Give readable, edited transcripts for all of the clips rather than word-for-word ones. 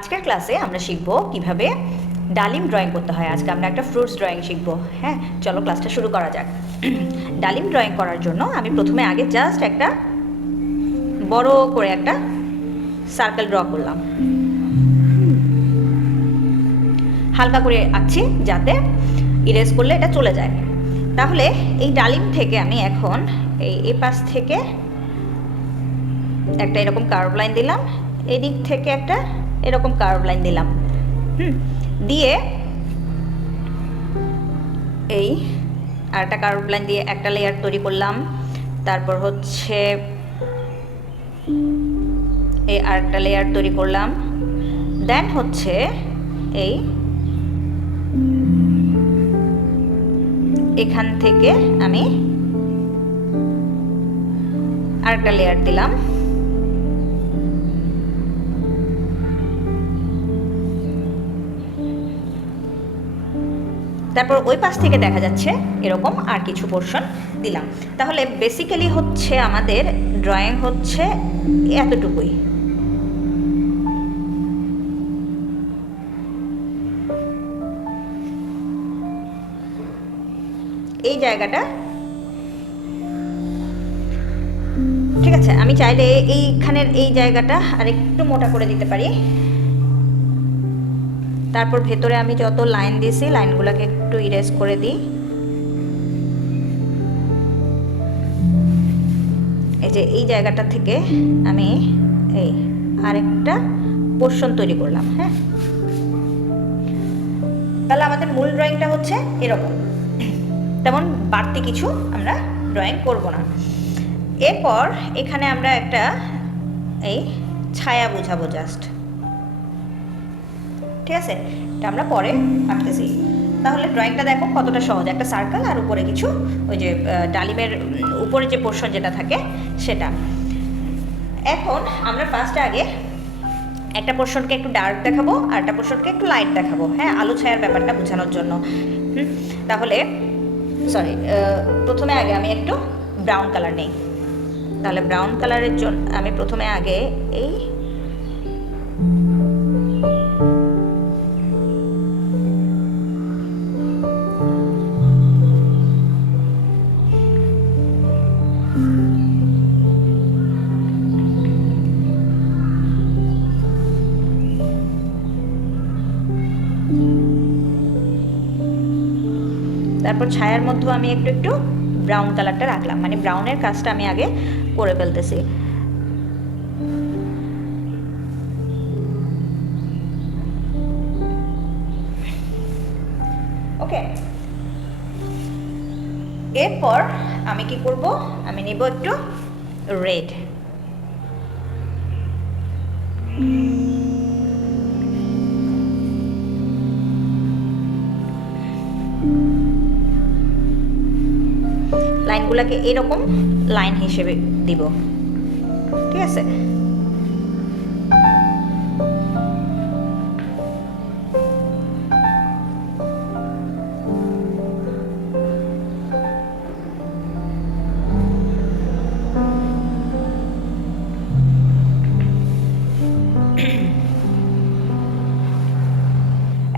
আজকের ক্লাসে আমরা শিখব কিভাবে ডালিম ড্রয়িং করতে হয়। আজকে আমরা একটা ফ্রুটস ড্রয়িং শিখব। হ্যাঁ, চলো ক্লাসটা শুরু করা যাক। ডালিম ড্রয়িং করার জন্য আমি প্রথমে আগে জাস্ট একটা বড় করে একটা সার্কেল ড্র করলাম, হালকা করে আঁকছি যাতে ইরেজ করলে এটা চলে যায়। তাহলে এই ডালিম থেকে আমি এখন এই পাশ থেকে একটা এরকম কার্ভ লাইন দিলাম, এই দিক থেকে একটা এরকম কার্ভ লাইন দিলাম, দিয়ে এই আরেকটা কার্ভ লাইন দিয়ে একটা লেয়ার তৈরি করলাম। তারপর হচ্ছে এই আরেকটা লেয়ার তৈরি করলাম। দেন হচ্ছে এই এখান থেকে আমি আরেকটা লেয়ার দিলাম। তারপর ওই পাশ থেকে দেখা যাচ্ছে এরকম আর কিছু পোর্শন দিলাম। তাহলে বেসিক্যালি হচ্ছে আমাদের ড্রয়িং হচ্ছে এতটুকুই। এই জায়গাটা ঠিক আছে, আমি চাইলে এইখানের এই জায়গাটা আর একটু মোটা করে দিতে পারি। তারপর ভেতরে আমি যত লাইন দিয়েছি লাইনগুলোকে একটু ইরেজ করে দিই। এই যে এই জায়গাটা থেকে আমি এই আরেকটা পোর্শন তৈরি করলাম। হ্যাঁ, তাহলে আমাদের মূল ড্রয়িংটা হচ্ছে এরকম, তেমন বাড়তি কিছু আমরা ড্রয়িং করব না। এরপর এখানে আমরা একটা এই ছায়া বোঝাবো জাস্ট, ঠিক আছে? এটা আমরা পরে আঁকতেছি। তাহলে ড্রয়িংটা দেখো কতটা সহজ, একটা সার্কেল আর উপরে কিছু ওই যে ডালিমের উপরে যে পোর্শন যেটা থাকে সেটা। এখন আমরা ফার্স্টে আগে একটা পোর্শনকে একটু ডার্ক দেখাবো আর একটা পোর্শনকে একটু লাইট দেখাবো। হ্যাঁ, আলো ছায়ার ব্যাপারটা বোঝানোর জন্য। তাহলে প্রথমে আগে আমি একটু ব্রাউন কালার নেই। তাহলে ব্রাউন কালারের জন্য আমি প্রথমে আগে এই তারপর ছায়ার মধ্যেও আমি একটু একটু ব্রাউন কালারটা রাখলাম, মানে ব্রাউনের কাজটা আমি আগে করে ফেলতেছি। ওকে, এরপর আমি কি করব, আমি নিব একটু রেড। লাইনগুলোকে এরকম লাইন হিসেবে দিব, ঠিক আছে?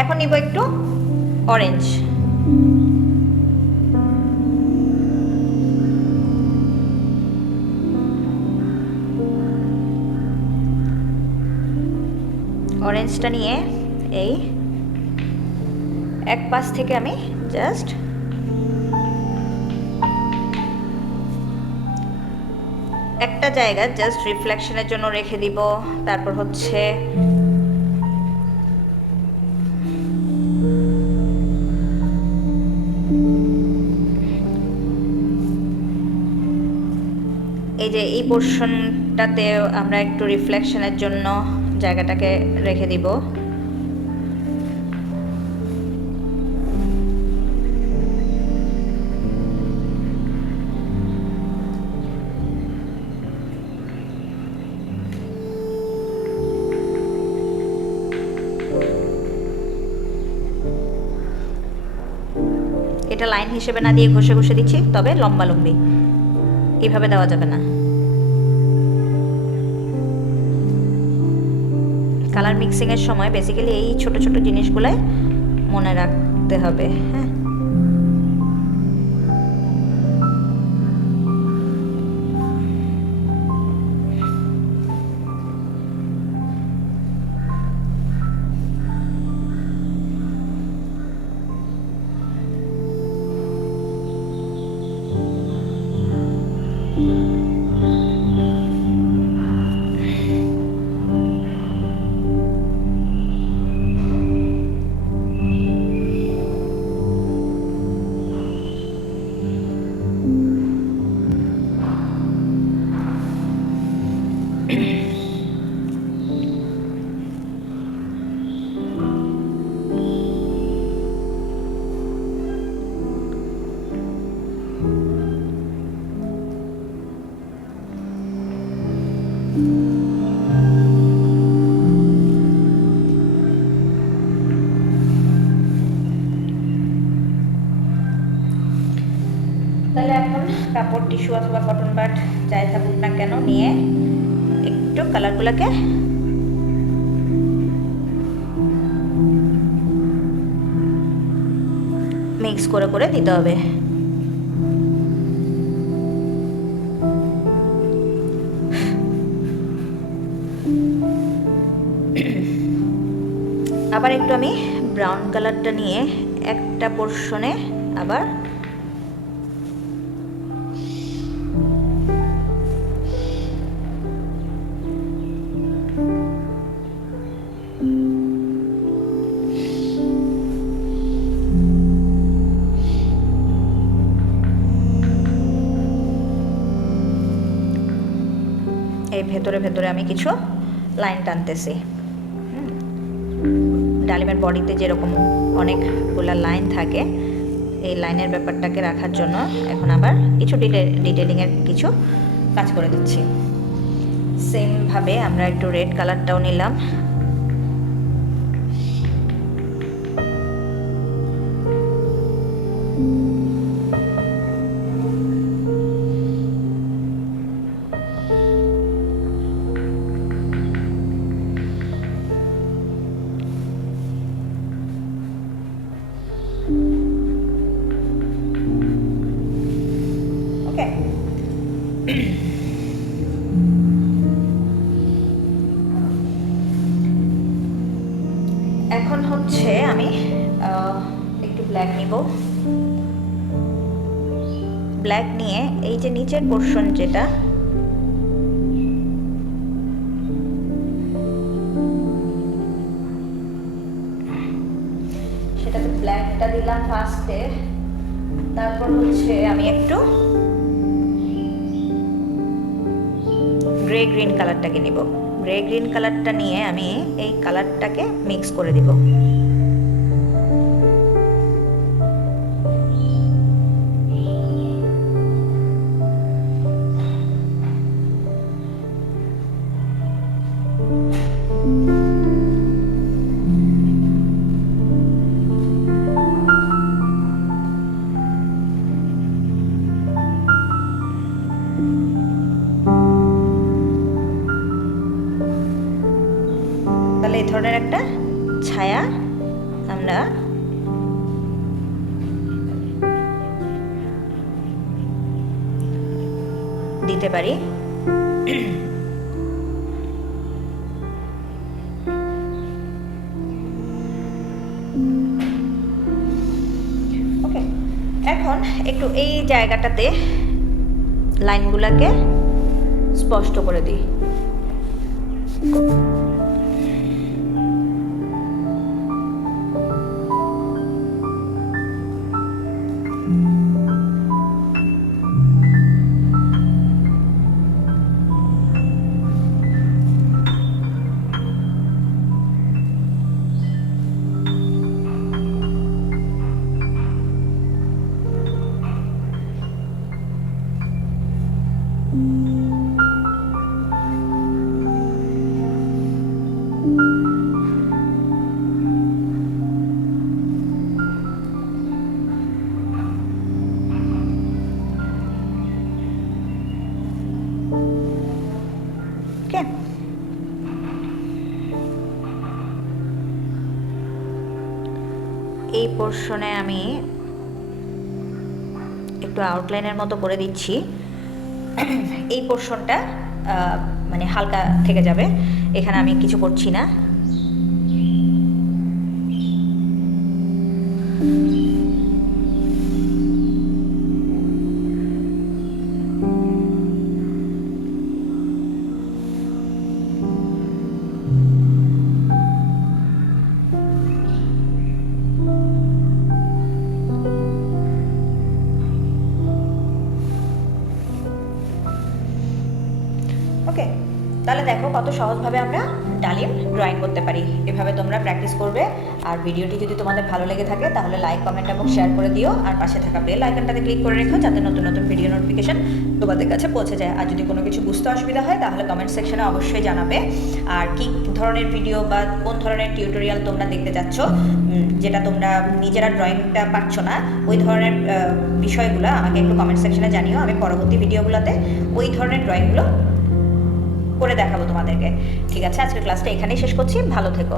এখন নিব একটু অরেঞ্জ। অরেঞ্জটা নিয়ে এই এক পাশ থেকে আমি জাস্ট একটা জায়গা জাস্ট রিফ্লেকশনের জন্য রেখে দিব। তারপর হচ্ছে এই যে এই পোর্শনটাতে আমরা একটু রিফ্লেকশনের জন্য জায়গাটাকে রেখে দিব। এটা লাইন হিসেবে না দিয়ে ঘষে ঘষে দিচ্ছি, তবে লম্বা লম্বি, এইভাবে দেওয়া যাবে না। কালার মিক্সিংয়ের সময় বেসিক্যালি এই ছোট ছোট জিনিসগুলাই মনে রাখতে হবে। হ্যাঁ, তাহলে এখন কাপড়, টিস্যু অথবা কটন বাড যাই থাকুক না কেন নিয়ে একটু কালারগুলোকে মিক্স করে করে দিতে হবে। আবার একটু আমি ব্রাউন কালারটা নিয়ে একটা পোর্শনে আবার এই ভেতরে ভেতরে আমি কিছু লাইন টানতেছি। ডালিমের বডিতে যেরকম অনেকগুলো লাইন থাকে, এই লাইনের ব্যাপারটাকে রাখার জন্য এখন আবার কিছু ডিটেলিংয়ের কিছু কাজ করে দিচ্ছি। সেমভাবে আমরা একটু রেড কালারটাও নিলাম। এখন হচ্ছে আমি একটু ব্ল্যাক নিব। ব্ল্যাক নিয়ে এই যে নিচের পোর্শন যেটা, সেটাতে ব্ল্যাকটা দিলাম ফার্স্টে, তারপর হচ্ছে আমি একটু গ্রে গ্রিন কালারটাকে নিব। গ্রে গ্রিন কালারটা নিয়ে আমি এই কালারটাকে মিক্স করে দিব। তাহলে এই ধরনের একটা ছায়া আমরা দিতে পারি। ওকে, এখন একটু এই জায়গাটাতে লাইনগুলোকে স্পষ্ট করে দিই। এই পোর্শনে আমি একটু আউটলাইনের মতো করে দিচ্ছি। এই পোর্শনটা মানে হালকা থেকে যাবে, এখানে আমি কিছু করছি না। ওকে, তাহলে দেখো কত সহজভাবে আমরা ডালিম ড্রয়িং করতে পারি। এভাবে তোমরা প্র্যাকটিস করবে। আর ভিডিওটি যদি তোমাদের ভালো লেগে থাকে তাহলে লাইক, কমেন্ট এবং শেয়ার করে দিও। আর পাশে থাকা বেল আইকনটাতে ক্লিক করে রেখো যাতে নতুন নতুন ভিডিও নোটিফিকেশন তোমাদের কাছে পৌঁছে যায়। আর যদি কোনো কিছু বুঝতে অসুবিধা হয় তাহলে কমেন্ট সেকশনে অবশ্যই জানাবে। আর কী ধরনের ভিডিও বা কোন ধরনের টিউটোরিয়াল তোমরা দেখতে চাচ্ছ, যেটা তোমরা নিজেরা ড্রয়িংটা পারছো না, ওই ধরনের বিষয়গুলো আমাকে একটু কমেন্ট সেকশনে জানিও। আমি পরবর্তী ভিডিওগুলোতে ওই ধরনের ড্রয়িংগুলো করে দেখাবো তোমাদেরকে। ঠিক আছে, আজকের ক্লাসটা এখানেই শেষ করছি। ভালো থেকো।